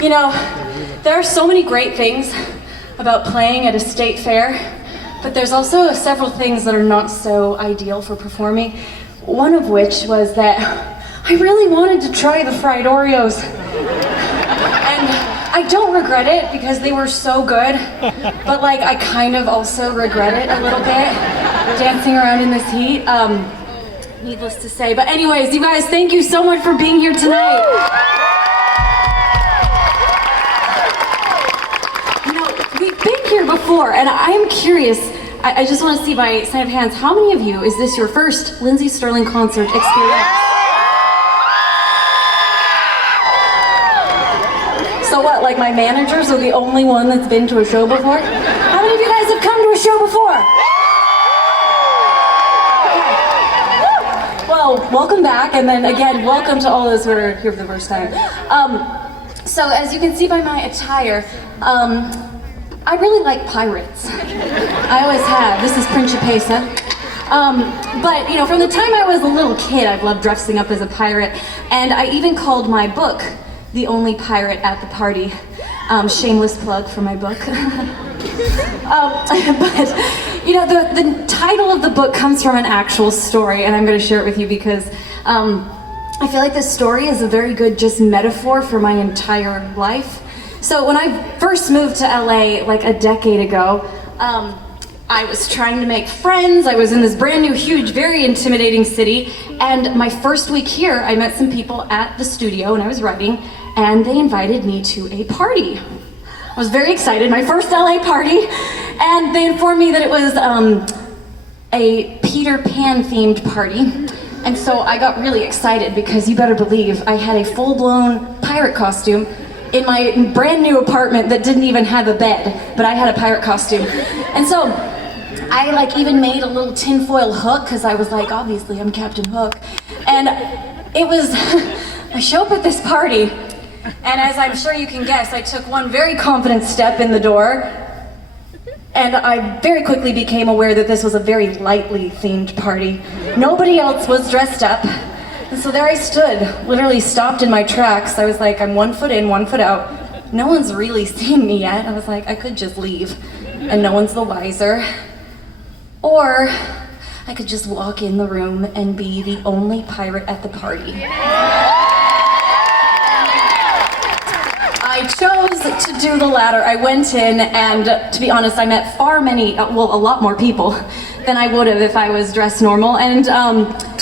You know, there are so many great things about playing at a state fair, but there's also several things that are not so ideal for performing. One of which was that I really wanted to try the fried Oreos. And I don't regret it because they were so good, but like I kind of also regret it a little bit, dancing around in this heat. Needless to say. But anyways, you guys, thank you so much for being here tonight. We've been here before, and I'm curious, I just want to see by sign of hands, how many of you, is this your first Lindsey Stirling concert experience? So what, like my managers are the only one that's been to a show before? How many of you guys have come to a show before? Okay. Well, welcome back, and then again, welcome to all those who are here for the first time. So as you can see by my attire, I really like pirates. I always have. This is Principessa. But, you know, from the time I was a little kid, I've loved dressing up as a pirate. And I even called my book The Only Pirate at the Party. Shameless plug for my book. But, you know, the title of the book comes from an actual story, and I'm going to share it with you because I feel like this story is a very good just metaphor for my entire life. So when I first moved to LA like a decade ago, I was trying to make friends. I was in this brand new, huge, very intimidating city. And my first week here, I met some people at the studio and I was writing, and they invited me to a party. I was very excited, my first LA party. And they informed me that it was a Peter Pan themed party. And so I got really excited because you better believe I had a full-blown pirate costume in my brand new apartment that didn't even have a bed, but I had a pirate costume. And so I like even made a little tinfoil hook because I was like, obviously I'm Captain Hook. And it was, I show up at this party, and as I'm sure you can guess, I took one very confident step in the door, and I very quickly became aware that this was a very lightly themed party. Nobody else was dressed up. And so there I stood, literally stopped in my tracks. I was like, I'm 1 foot in, 1 foot out. No one's really seen me yet. I was like, I could just leave, and no one's the wiser. Or I could just walk in the room and be the only pirate at the party. I chose to do the latter. I went in, and to be honest, I met a lot more people than I would have if I was dressed normal. And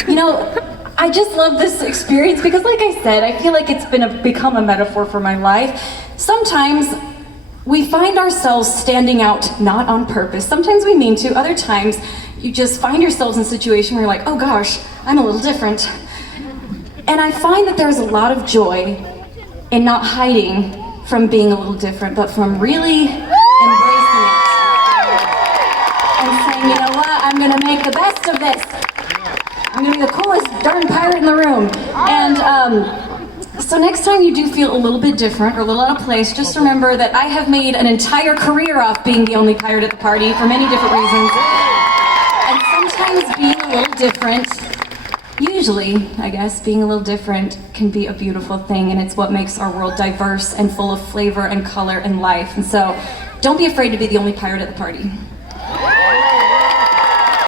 you know, I just love this experience because, like I said, I feel like it's become a metaphor for my life. Sometimes we find ourselves standing out not on purpose. Sometimes we mean to. Other times you just find yourselves in a situation where you're like, oh gosh, I'm a little different. And I find that there's a lot of joy in not hiding from being a little different, but from really embracing it. And saying, you know what, I'm gonna make the best of this. I'm gonna be the coolest darn pirate in the room. And so next time you do feel a little bit different or a little out of place, just remember that I have made an entire career off being the only pirate at the party for many different reasons. And sometimes being a little different, usually, I guess, being a little different can be a beautiful thing, and it's what makes our world diverse and full of flavor and color and life. And so don't be afraid to be the only pirate at the party.